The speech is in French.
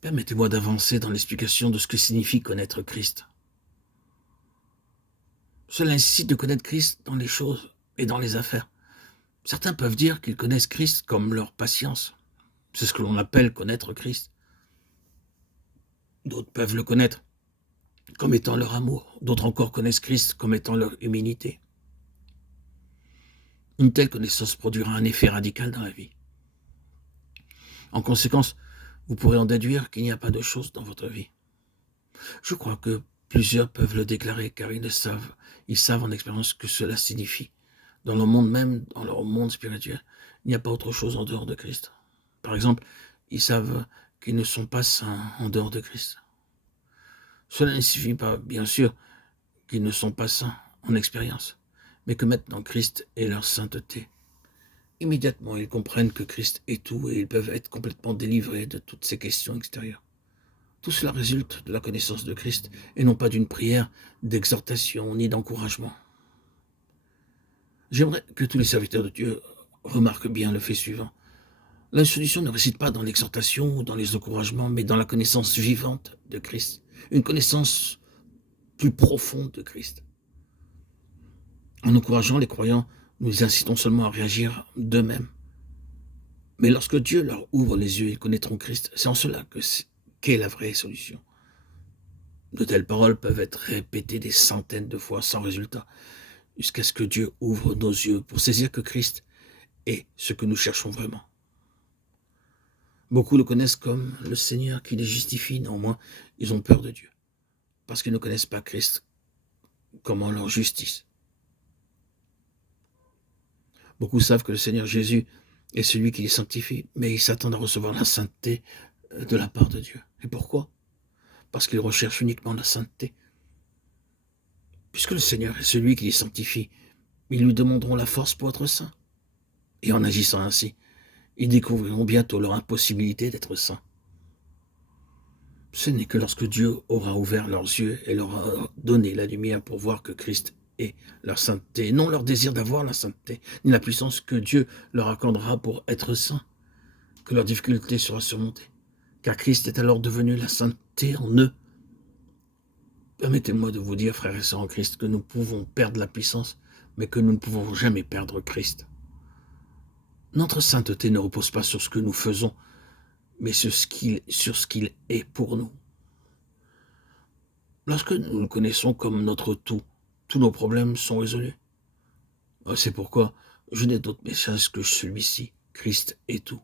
Permettez-moi d'avancer dans l'explication de ce que signifie connaître Christ. Cela nécessite de connaître Christ dans les choses et dans les affaires. Certains peuvent dire qu'ils connaissent Christ comme leur patience. C'est ce que l'on appelle connaître Christ. D'autres peuvent le connaître comme étant leur amour. D'autres encore connaissent Christ comme étant leur humilité. Une telle connaissance produira un effet radical dans la vie. En conséquence, vous pourrez en déduire qu'il n'y a pas de choses dans votre vie. Je crois que plusieurs peuvent le déclarer car ils savent en expérience ce que cela signifie. Dans le monde même, dans leur monde spirituel, il n'y a pas autre chose en dehors de Christ. Par exemple, ils savent qu'ils ne sont pas saints en dehors de Christ. Cela ne signifie pas, bien sûr, qu'ils ne sont pas saints en expérience, mais que maintenant Christ est leur sainteté. Immédiatement, ils comprennent que Christ est tout et ils peuvent être complètement délivrés de toutes ces questions extérieures. Tout cela résulte de la connaissance de Christ et non pas d'une prière d'exhortation ni d'encouragement. J'aimerais que tous les serviteurs de Dieu remarquent bien le fait suivant. La solution ne réside pas dans l'exhortation ou dans les encouragements, mais dans la connaissance vivante de Christ. Une connaissance plus profonde de Christ. En encourageant les croyants, nous les incitons seulement à réagir d'eux-mêmes. Mais lorsque Dieu leur ouvre les yeux, ils connaîtront Christ. C'est en cela qu'est la vraie solution. De telles paroles peuvent être répétées des centaines de fois sans résultat, jusqu'à ce que Dieu ouvre nos yeux pour saisir que Christ est ce que nous cherchons vraiment. Beaucoup le connaissent comme le Seigneur qui les justifie, néanmoins, ils ont peur de Dieu, parce qu'ils ne connaissent pas Christ comme en leur justice. Beaucoup savent que le Seigneur Jésus est celui qui les sanctifie, mais ils s'attendent à recevoir la sainteté de la part de Dieu. Et pourquoi? Parce qu'ils recherchent uniquement la sainteté. Puisque le Seigneur est celui qui les sanctifie, ils lui demanderont la force pour être saints. Et en agissant ainsi, ils découvriront bientôt leur impossibilité d'être saints. Ce n'est que lorsque Dieu aura ouvert leurs yeux et leur a donné la lumière pour voir que Christ est leur sainteté, non leur désir d'avoir la sainteté, ni la puissance que Dieu leur accordera pour être saints, que leur difficulté sera surmontée, car Christ est alors devenu la sainteté en eux. Permettez-moi de vous dire, frères et sœurs en Christ, que nous pouvons perdre la puissance, mais que nous ne pouvons jamais perdre Christ. Notre sainteté ne repose pas sur ce que nous faisons, mais sur ce qu'il est pour nous. Lorsque nous le connaissons comme notre tout, tous nos problèmes sont résolus. C'est pourquoi je n'ai d'autre message que celui-ci, Christ est tout.